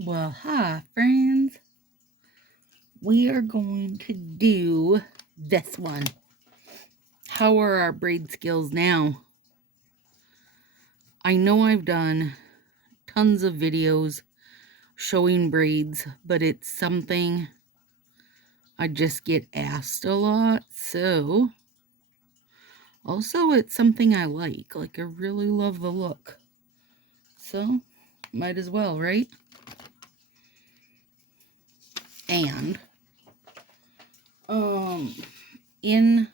Well, hi, friends. We are going to do this one. How are our braid skills now? I know I've done tons of videos showing braids, but it's something I just get asked a lot. So, also, it's something I like. Like, I really love the look. So, might as well, right? And, in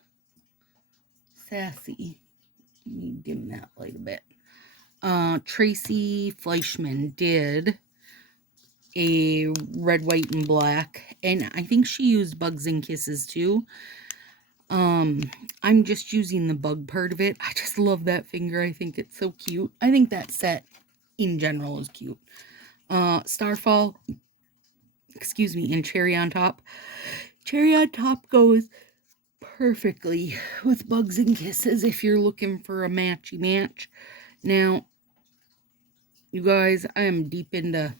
Sassy, let me dim that light a bit. Tracy Fleischman did a red, white, and black, and I think she used Bugs and Kisses too. I'm just using the bug part of it. I just love that finger. I think it's so cute. I think that set in general is cute. Starfall, excuse me, and Cherry on Top. Cherry on Top goes perfectly with Bugs and Kisses if you're looking for a matchy match. Now, you guys, I am deep into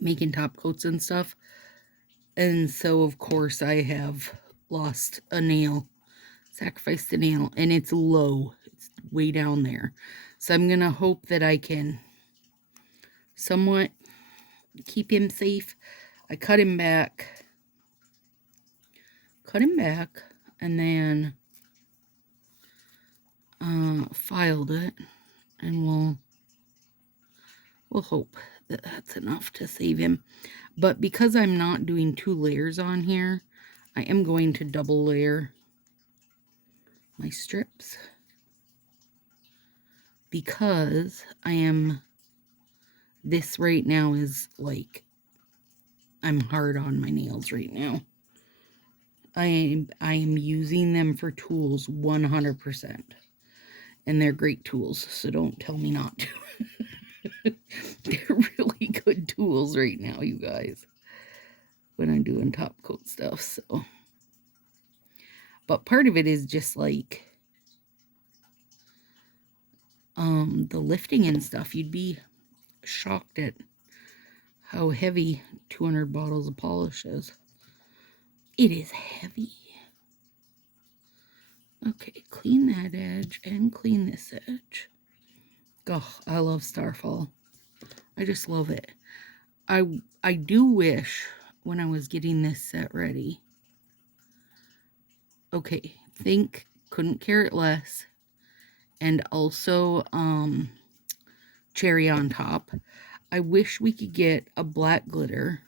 making top coats and stuff. And so, of course, I have lost a nail, sacrificed a nail, and it's low. It's way down there. So I'm going to hope that I can somewhat keep him safe. I cut him back, and then filed it, and we'll hope that that's enough to save him. But because I'm not doing 2 layers on here, I am going to double layer my strips because this right now is like, I'm hard on my nails right now. I am using them for tools 100%. And they're great tools, so don't tell me not to. They're really good tools right now, you guys, when I'm doing top coat stuff. So, but part of it is just like the lifting and stuff. You'd be shocked at how heavy 200 bottles of polish is. It is heavy. Okay, clean that edge and clean this edge. Oh, I love Starfall. I just love it. I do wish when I was getting this set ready. Okay, think couldn't care it less. And also Cherry on Top. I wish we could get a black glitter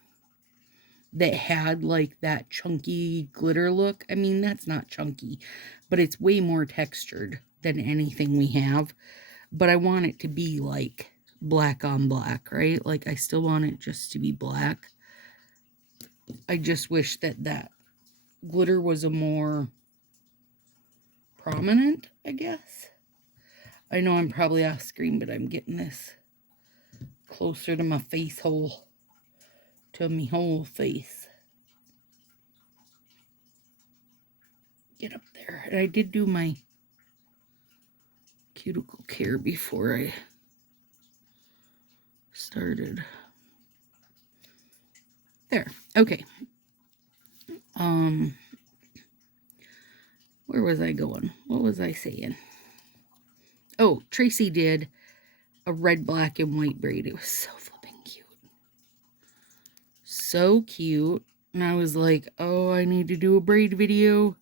that had like that chunky glitter look. I mean, that's not chunky, but it's way more textured than anything we have. But I want it to be like black on black, right? Like I still want it just to be black. I just wish that glitter was a more prominent, I guess. I know I'm probably off screen, but I'm getting this closer to my face hole, to me whole face. Get up there. And I did do my cuticle care before I started. There. Okay. Where was I going? What was I saying? Oh, Tracy did a red, black, and white braid. It was so flipping cute. So cute. And I was like, oh, I need to do a braid video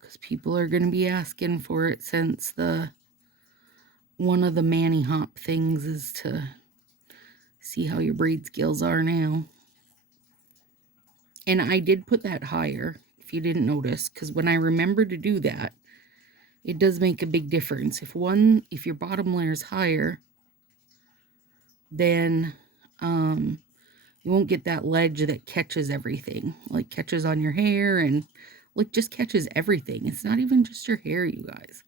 because people are going to be asking for it, since one of the Manny Hop things is to see how your braid skills are now. And I did put that higher, if you didn't notice, because when I remember to do that, it does make a big difference. If your bottom layer is higher, then you won't get that ledge that catches everything, like catches on your hair and like just catches everything. It's not even just your hair, you guys.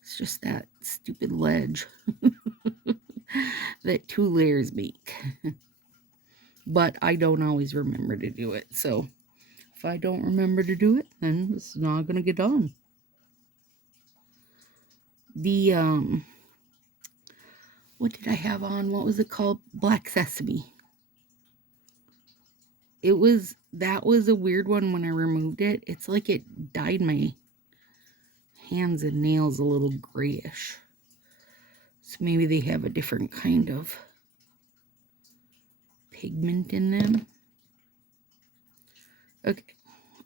It's just that stupid ledge that 2 layers make. But I don't always remember to do it. So if I don't remember to do it, then it's not going to get done. The What did I have on? What was it called? Black Sesame. That was a weird one when I removed it. It's like it dyed my hands and nails a little grayish. So maybe they have a different kind of pigment in them. Okay,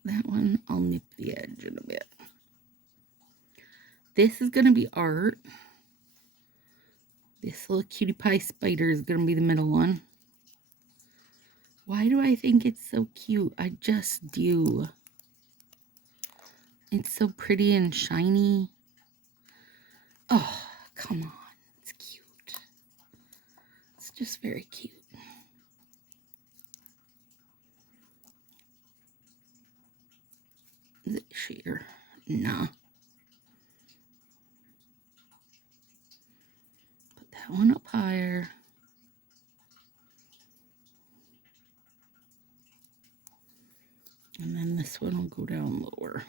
that one I'll nip the edge in a bit. This is going to be art. This little cutie pie spider is going to be the middle one. Why do I think it's so cute? I just do. It's so pretty and shiny. Oh, come on. It's cute. It's just very cute. Is it sheer? Nah. Put that one up higher. And then this one will go down lower.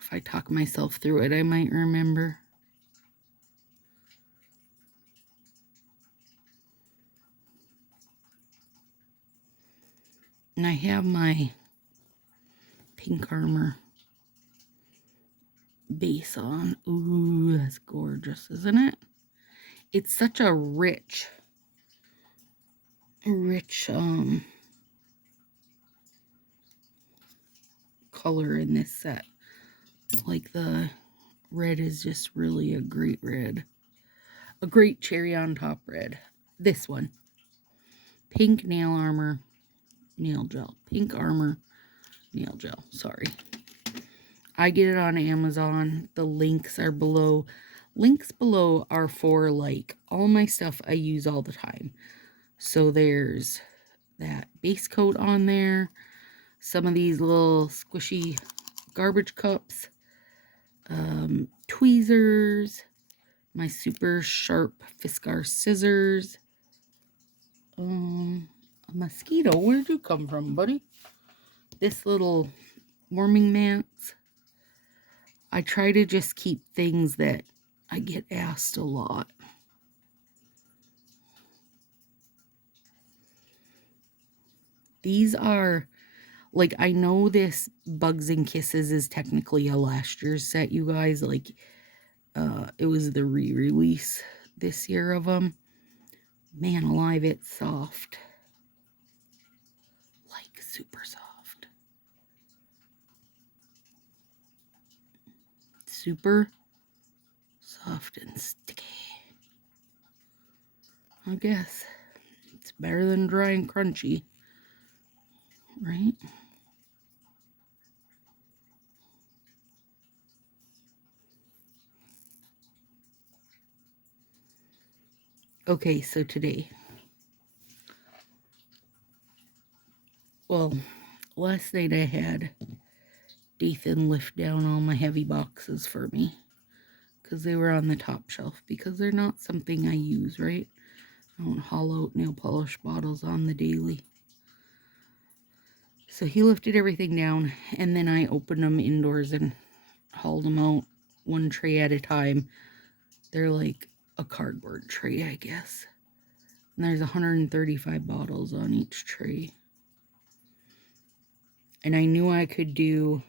If I talk myself through it, I might remember. And I have my pink armor base on. Ooh, that's gorgeous, isn't it? It's such a rich color in this set. Like the red is just really a great red. A great cherry on top red. This one. Pink nail armor, nail gel. Pink armor, nail gel. Sorry. I get it on Amazon. The links are below. Links below are for like all my stuff I use all the time. So there's that base coat on there. Some of these little squishy garbage cups. Tweezers. My super sharp Fiskar scissors. A mosquito. Where'd you come from, buddy? This little warming mats. I try to just keep things that I get asked a lot. These are, like, I know this Bugs and Kisses is technically a last year's set, you guys. Like, it was the re-release this year of them. Man alive, it's soft. Like, super soft. Super soft and sticky. I guess it's better than dry and crunchy, right? Okay, so today, well, last night I had Dathan lift down all my heavy boxes for me because they were on the top shelf because they're not something I use, right? I don't haul out nail polish bottles on the daily. So he lifted everything down, and then I opened them indoors and hauled them out one tray at a time. They're like a cardboard tray, I guess. And there's 135 bottles on each tray. And I knew I could do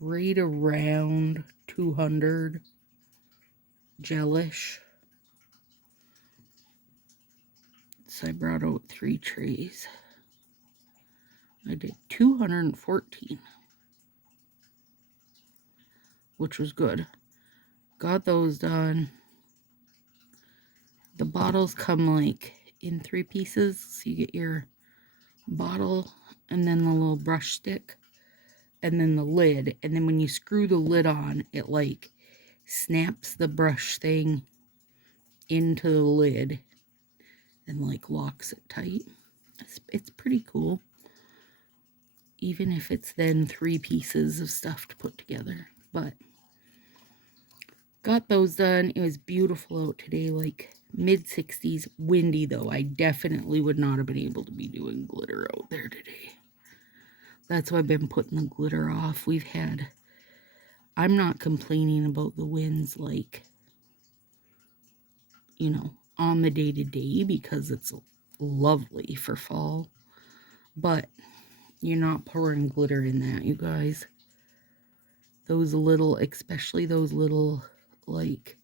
right around 200 gelish. So I brought out 3 trays. I did 214, which was good. Got those done. The bottles come like in 3 pieces. So you get your bottle and then the little brush stick and then the lid. And then when you screw the lid on, it like snaps the brush thing into the lid and like locks it tight. It's pretty cool. Even if it's then 3 pieces of stuff to put together. But got those done. It was beautiful out today, like mid-60s. Windy though. I definitely would not have been able to be doing glitter out there today. That's why I've been putting the glitter off. I'm not complaining about the winds, like, you know, on the day-to-day, because it's lovely for fall. But you're not pouring glitter in that, you guys. Those little, especially those little, like,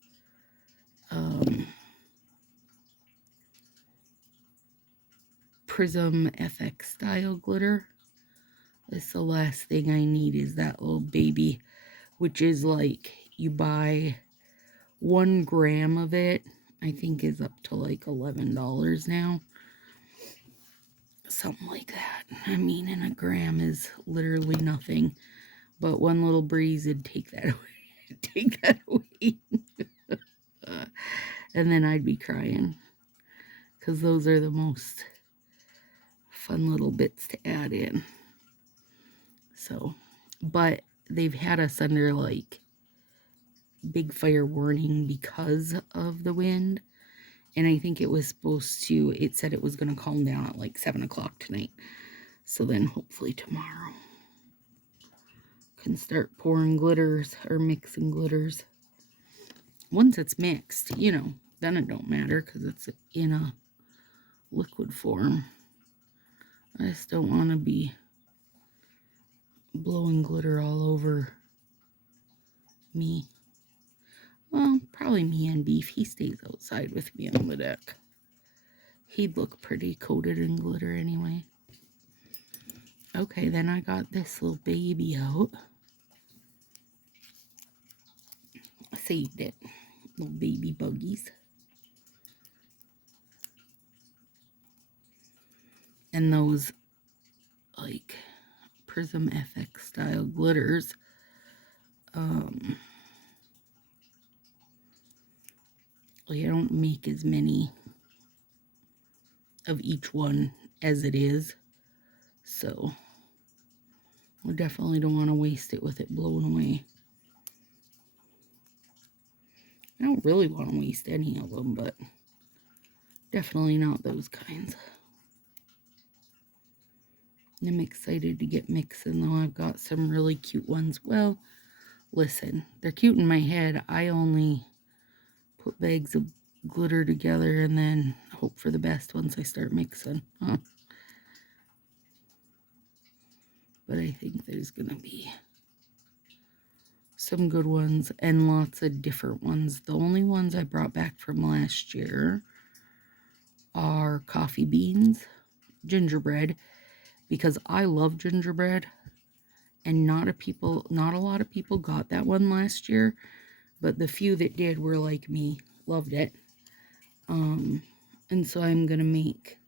Prism FX style glitter. It's the last thing I need is that little baby, which is like, you buy 1 gram of it, I think is up to like $11 now. Something like that. I mean, and a gram is literally nothing. But one little breeze would take that away. Take that away. And then I'd be crying. Because those are the most fun little bits to add in. So, but they've had us under like big fire warning because of the wind. And I think it was supposed to, it said it was going to calm down at like 7 o'clock tonight. So then hopefully tomorrow can start pouring glitters or mixing glitters. Once it's mixed, you know, then it don't matter because it's in a liquid form. I just don't want to be blowing glitter all over me. Well, probably me and Beef. He stays outside with me on the deck. He'd look pretty coated in glitter anyway. Okay, then I got this little baby out. I saved it. Little baby buggies. And those, like, Prism FX style glitters. I don't make as many of each one as it is. So, I definitely don't want to waste it with it blown away. I don't really want to waste any of them, but definitely not those kinds. I'm excited to get mixing, though. I've got some really cute ones. Well, listen, they're cute in my head. I only put bags of glitter together and then hope for the best once I start mixing. Huh? But I think there's going to be some good ones and lots of different ones. The only ones I brought back from last year are coffee beans, gingerbread, because I love gingerbread, and not a lot of people got that one last year, but the few that did were like me, loved it. And so I'm gonna make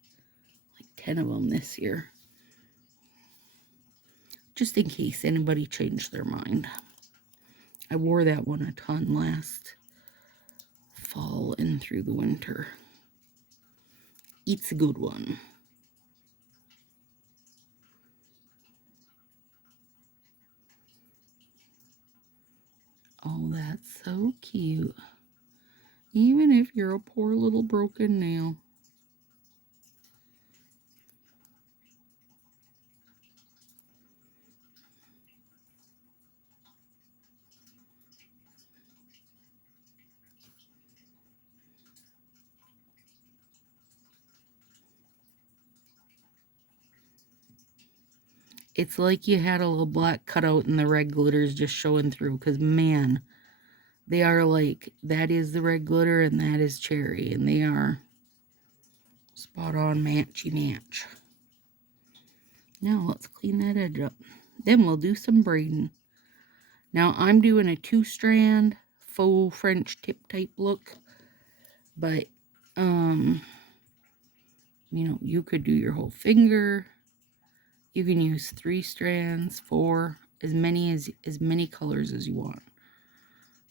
like 10 of them this year, just in case anybody changed their mind. I wore that one a ton last fall and through the winter. It's a good one. Oh, that's so cute. Even if you're a poor little broken nail. It's like you had a little black cutout and the red glitter's just showing through. Because, man, they are like, that is the red glitter and that is cherry. And they are spot on matchy match. Now, let's clean that edge up. Then we'll do some braiding. Now, I'm doing a 2-strand faux French tip type look. But, you know, you could do your whole finger. You can use 3 strands, 4, as many colors as you want.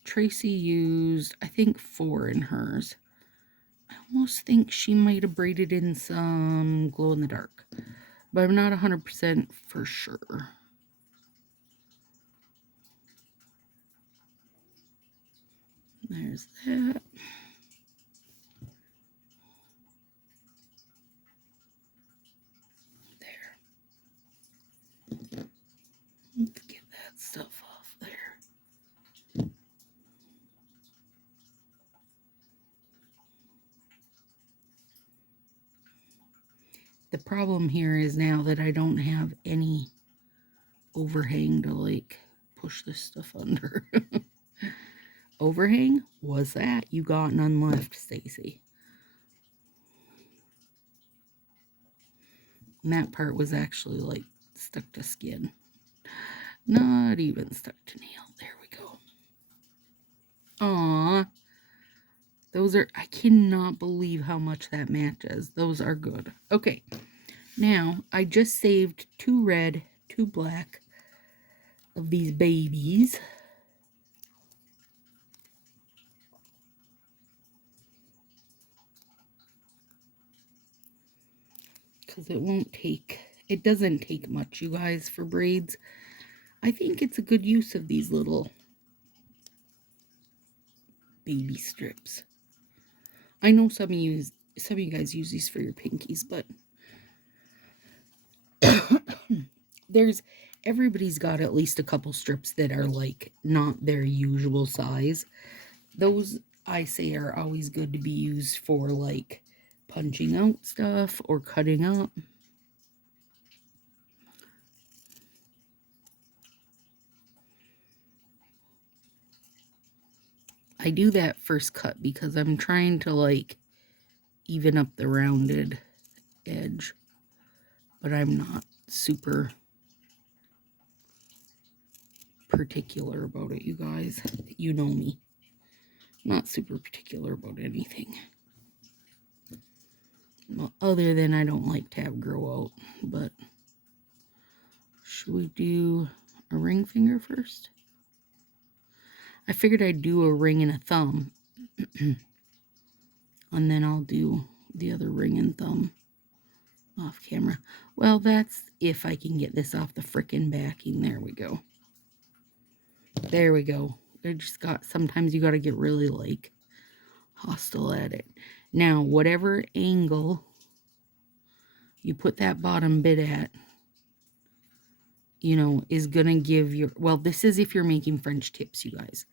Tracy used, I think, 4 in hers. I almost think she might have braided in some glow in the dark, but I'm not 100% for sure. There's that. There. Let's get that stuff off there. The problem here is now that I don't have any overhang to like push this stuff under. Overhang? Was that? You got none left, Stacy. And that part was actually like stuck to skin. Not even stuck to nail. There we go. Aww. Those are, I cannot believe how much that matches. Those are good. Okay. Now, I just saved 2 red, 2 black of these babies. Because it doesn't take much, you guys, for braids. I think it's a good use of these little baby strips. I know some of you guys use these for your pinkies, but everybody's got at least a couple strips that are like not their usual size. Those, I say, are always good to be used for like punching out stuff or cutting up. I do that first cut because I'm trying to like even up the rounded edge, but I'm not super particular about it, you guys. You know me. Not super particular about anything. Well, other than I don't like to have grow out, but should we do a ring finger first? I figured I'd do a ring and a thumb, and then I'll do the other ring and thumb off camera. Well, that's if I can get this off the frickin' backing. There we go. There we go. I just got, sometimes you got to get really like hostile at it. Now, whatever angle you put that bottom bit at, you know, is going to give your, well, this is if you're making French tips, you guys,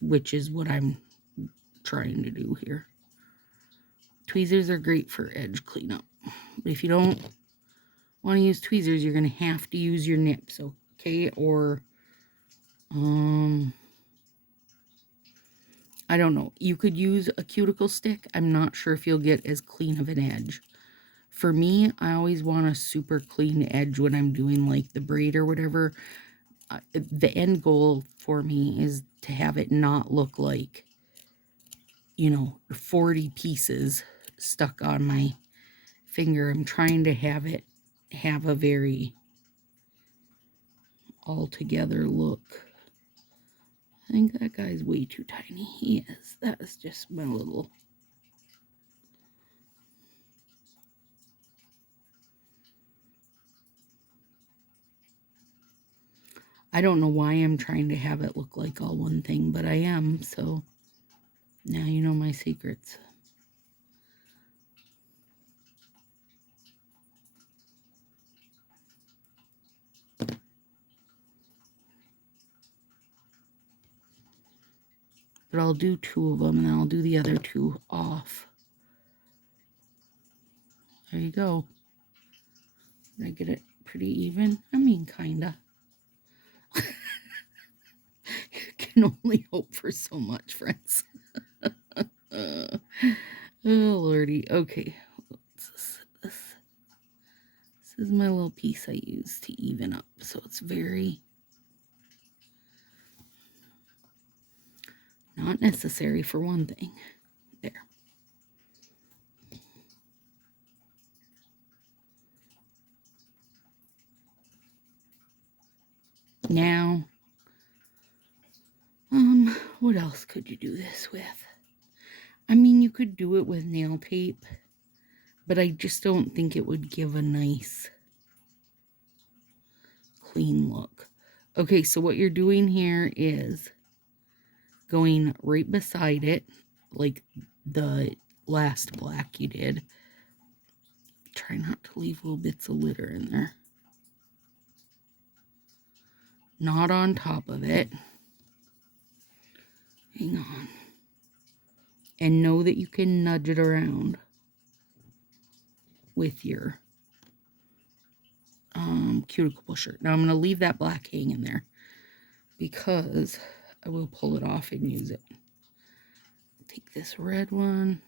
which is what I'm trying to do here. Tweezers are great for edge cleanup, but if you don't want to use tweezers, you're going to have to use your nips, okay? Or, I don't know. You could use a cuticle stick. I'm not sure if you'll get as clean of an edge. For me, I always want a super clean edge when I'm doing like the braid or whatever. The end goal for me is to have it not look like, you know, 40 pieces stuck on my finger. I'm trying to have it have a very all together look. I think that guy's way too tiny. He is. That is just my little... I don't know why I'm trying to have it look like all one thing, but I am, so now you know my secrets. But I'll do 2 of them, and then I'll do the other 2 off. There you go. Did I get it pretty even? I mean, kinda. You can only hope for so much, friends. Oh, lordy. Okay. This is my little piece I use to even up. So it's very not necessary for one thing. There. Now, what else could you do this with? I mean, you could do it with nail tape, but I just don't think it would give a nice, clean look. Okay, so what you're doing here is going right beside it, like the last black you did. Try not to leave little bits of litter in there. Not on top of it. Hang on. And know that you can nudge it around with your cuticle pusher. Now I'm going to leave that black hanging there because I will pull it off and use it. Take this red one.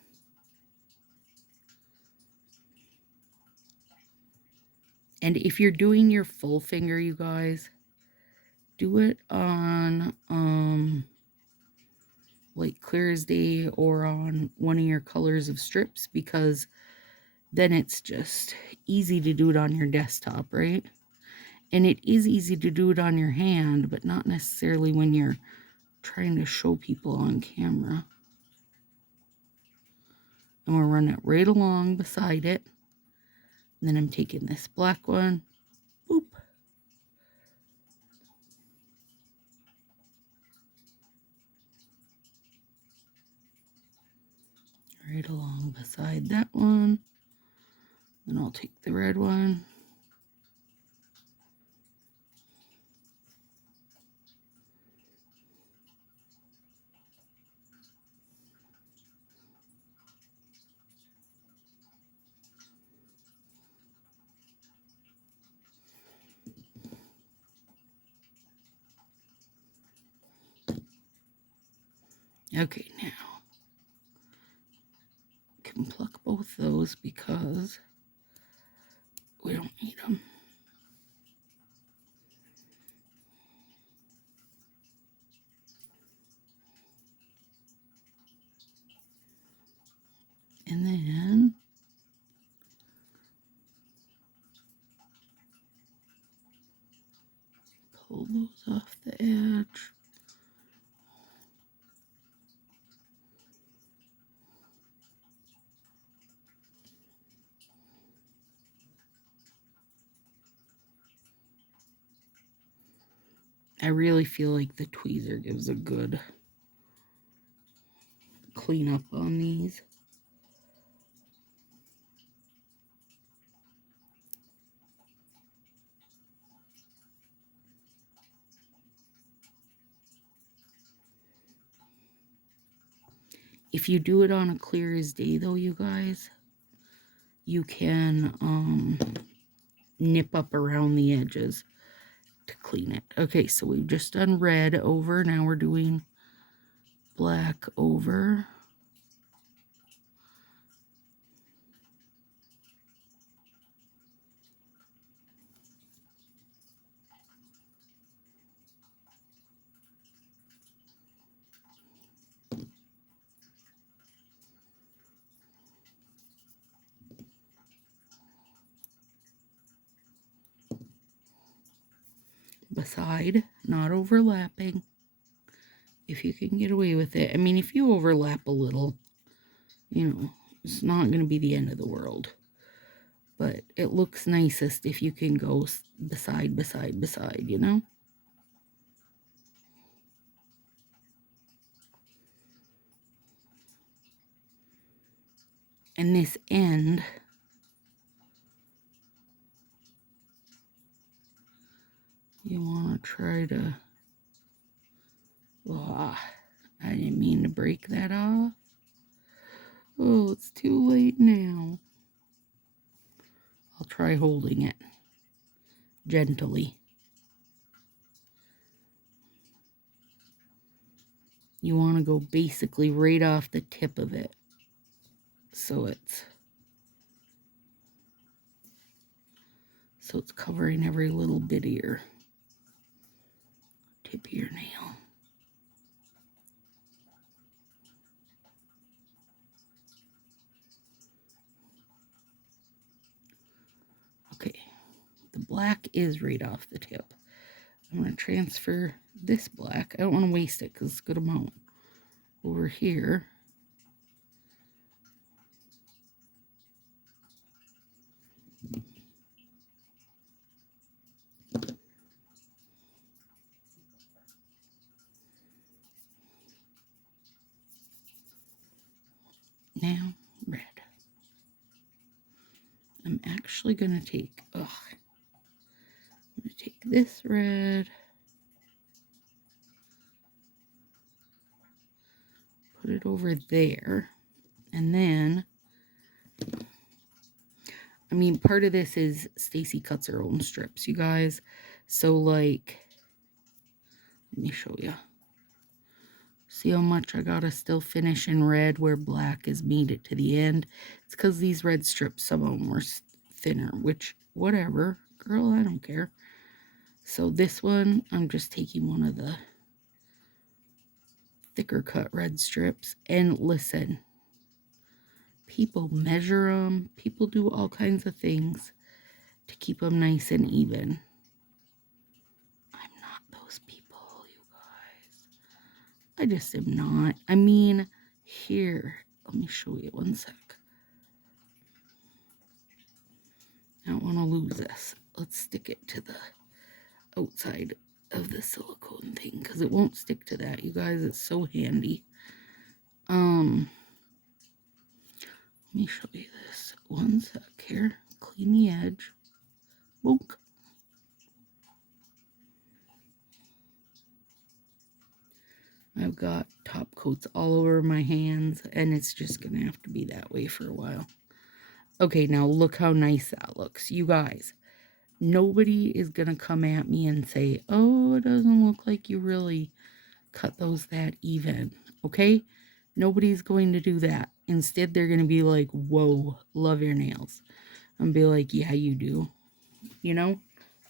And if you're doing your full finger, you guys, do it on like clear as day or on one of your colors of strips, because then it's just easy to do it on your desktop, right? And it is easy to do it on your hand, but not necessarily when you're trying to show people on camera. And we'll run it right along beside it. And then I'm taking this black one, boop. Right along beside that one. Then I'll take the red one. Okay, now I can pluck both those because we don't need them. And then pull those off the edge. I really feel like the tweezer gives a good cleanup on these. If you do it on a clear as day though, you guys, you can nip up around the edges to clean it. Okay, so we've just done red over. Now we're doing black over. Beside, not overlapping. If you can get away with it. I mean, if you overlap a little, you know, it's not going to be the end of the world. But it looks nicest if you can go beside, beside, beside, you know? And this end, you want to try to, oh, I didn't mean to break that off. Oh, it's too late now. I'll try holding it gently. You want to go basically right off the tip of it. So it's covering every little bit of your tip of your nail. Okay, the black is right off the tip. I'm going to transfer this black. I don't want to waste it because it's a good amount. Over here. Now, red. I'm actually going to take, I'm going to take this red, put it over there, and then I mean, part of this is Stacy cuts her own strips, you guys. So, like, let me show you. See how much I gotta still finish in red where black has made it to the end? It's because these red strips, some of them were thinner, which, whatever. Girl, I don't care. So this one, I'm just taking one of the thicker cut red strips. And listen, people measure them. People do all kinds of things to keep them nice and even. I'm not those people, you guys. I just am not. I mean, here, let me show you one sec. I don't want to lose this. Let's stick it to the outside of the silicone thing because it won't stick to that, you guys. It's so handy. Let me show you this. One sec here. Clean the edge. Bonk. I've got top coats all over my hands, and it's just going to have to be that way for a while. Okay, now look how nice that looks. You guys, nobody is going to come at me and say, oh, it doesn't look like you really cut those that even. Okay? Nobody's going to do that. Instead, they're going to be like, whoa, love your nails. And be like, yeah, you do. You know?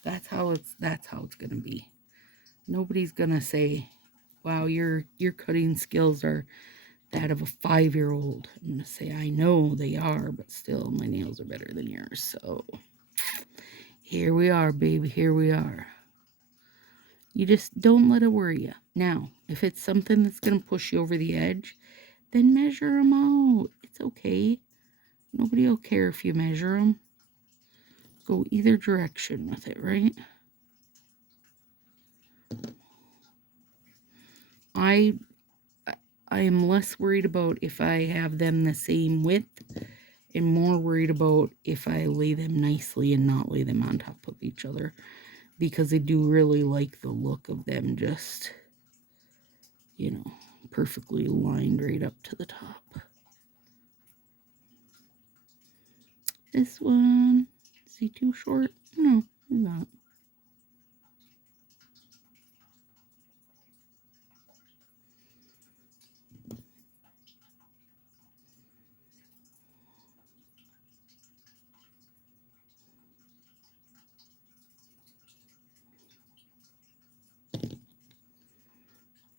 That's how it's going to be. Nobody's going to say, wow, your cutting skills are that of a 5-year-old. I'm going to say, I know they are, but still, my nails are better than yours. So, here we are, baby. Here we are. You just don't let it worry you. Now, if it's something that's going to push you over the edge, then measure them out. It's okay. Nobody will care if you measure them. Go either direction with it, right? I am less worried about if I have them the same width and more worried about if I lay them nicely and not lay them on top of each other, because I do really like the look of them just, you know, perfectly lined right up to the top. This one, is he too short? No, he's not.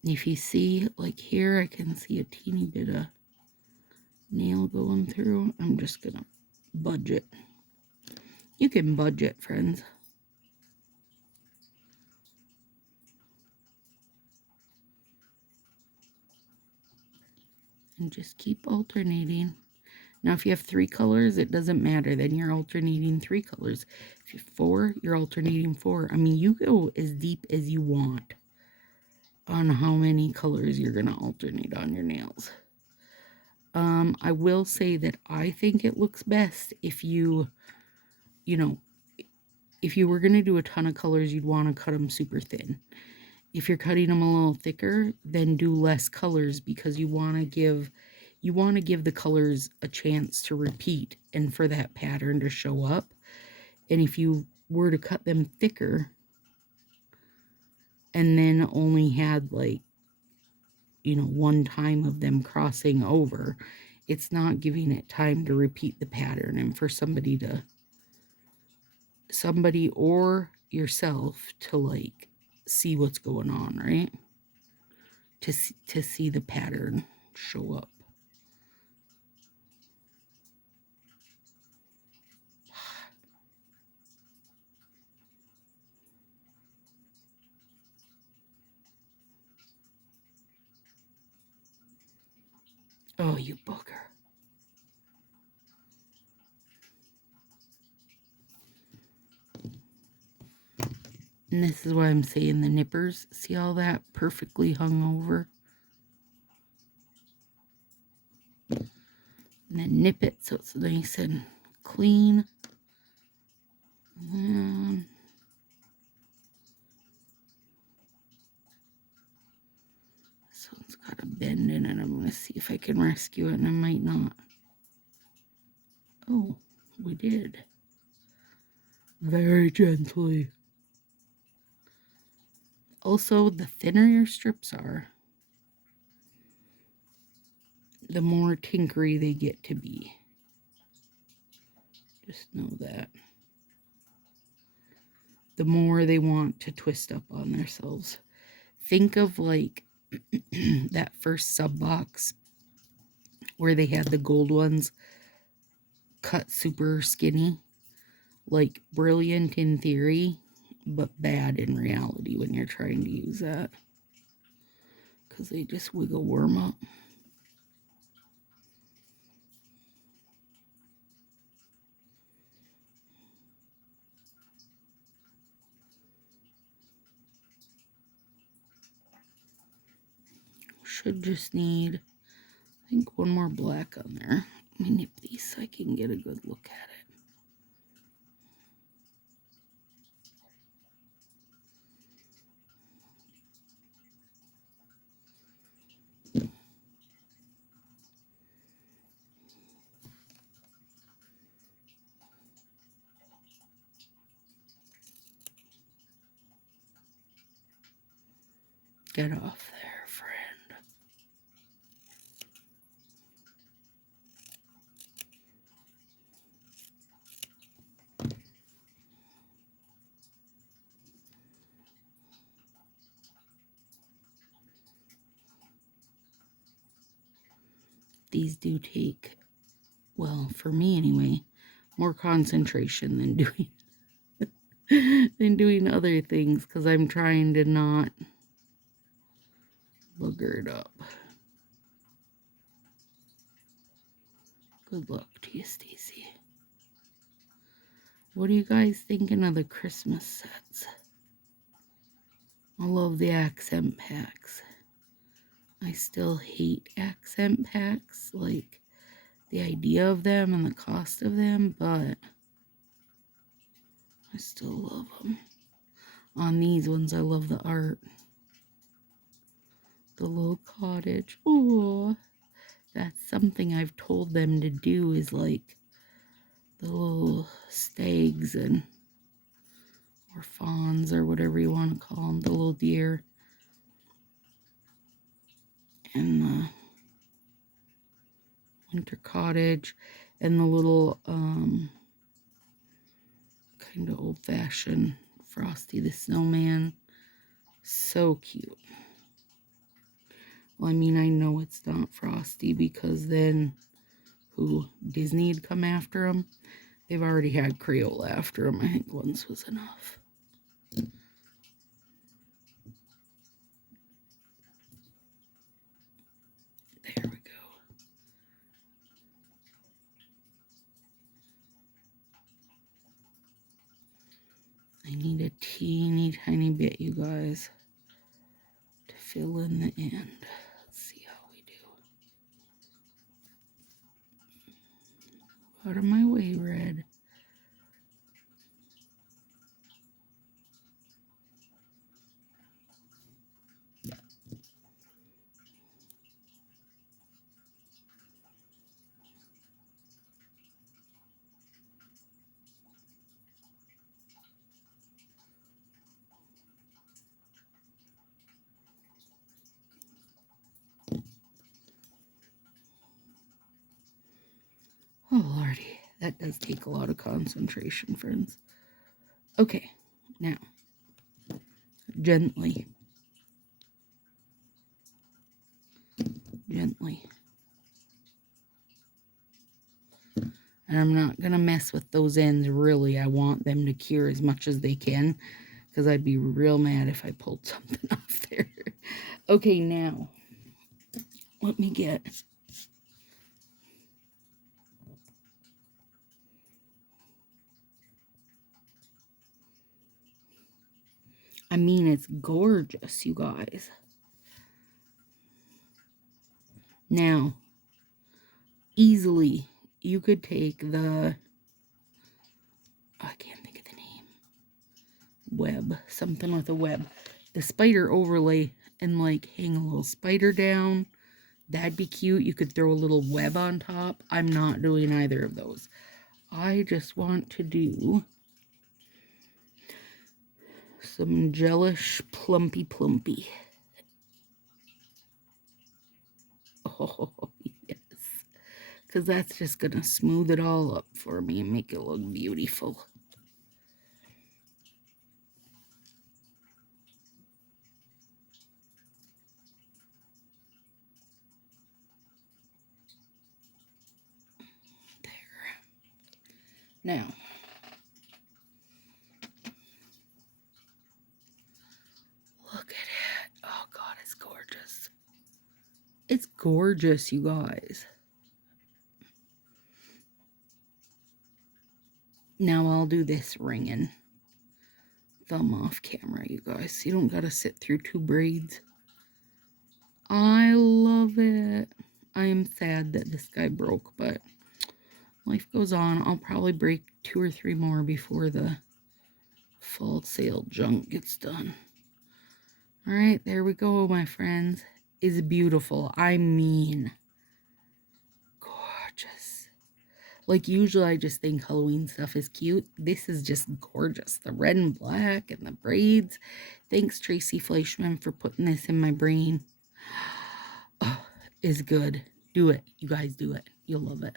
If you see, like here, I can see a teeny bit of nail going through. I'm just gonna budge it. You can budge it, friends. And just keep alternating. Now, if you have 3 colors, it doesn't matter. Then you're alternating 3 colors. If you have 4, you're alternating 4. I mean, you go as deep as you want on how many colors you're going to alternate on your nails. I will say that I think it looks best if you know, if you were going to do a ton of colors, you'd want to cut them super thin. If you're cutting them a little thicker, then do less colors because you want to give the colors a chance to repeat and for that pattern to show up. And if you were to cut them thicker and then only had like, you know, one time of them crossing over, it's not giving it time to repeat the pattern and for somebody or yourself to like see what's going on, right? To see the pattern show up. Oh, you booger. And this is why I'm saying the nippers. See all that perfectly hung over? And then nip it so it's nice and clean. And this one's got a bend in it. I'm going to see if I can rescue it, and I might not. Oh, We did. Very gently. Also, the thinner your strips are, the more tinkery they get to be. Just know that. The more they want to twist up on themselves. Think of like that first sub box where they had the gold ones cut super skinny. Like brilliant in theory, but bad in reality when you're trying to use that. Because they just wiggle worm up. Should just need, I think, one more black on there. Let me nip these so I can get a good look at it. Get off there, friend. These do take, well, for me anyway, more concentration than doing other things, because I'm trying to not booger it up. Good luck to you, Stacy. What are you guys thinking of the Christmas sets? I love the accent packs. I still hate accent packs, like the idea of them and the cost of them, but I still love them. On these ones, I love the art. The little cottage. Oh, that's something I've told them to do, is like the little stags and or fawns or whatever you want to call them, the little deer. And the winter cottage and the little kind of old-fashioned Frosty the Snowman. So cute. Well, I mean, I know it's not Frosty because then Disney'd come after him. They've already had Crayola after him. I think once was enough. There we go. I need a teeny tiny bit, you guys, to fill in the end. Let's see how we do. Out of my way, red. Oh, Lordy, that does take a lot of concentration, friends. Okay, now, gently. Gently. And I'm not going to mess with those ends, really. I want them to cure as much as they can, because I'd be real mad if I pulled something off there. Okay, now, let me get... I mean, it's gorgeous, you guys. Now, easily, you could take the... I can't think of the name. Web. Something with a web. The spider overlay and, like, hang a little spider down. That'd be cute. You could throw a little web on top. I'm not doing either of those. I just want to do some gelish plumpy plumpy. Oh, yes. Because that's just going to smooth it all up for me and make it look beautiful. Now, look at it. Oh, God, it's gorgeous. It's gorgeous, you guys. Now I'll do this ringing. Thumb off camera, you guys. You don't got to sit through 2 braids. I love it. I am sad that this guy broke, but life goes on. I'll probably break 2 or 3 more before the fall sale junk gets done. All right, there we go, my friends. It's beautiful. I mean, gorgeous. Like, usually I just think Halloween stuff is cute. This is just gorgeous. The red and black and the braids. Thanks, Tracy Fleischman, for putting this in my brain. Oh, it's good. Do it. You guys do it. You'll love it.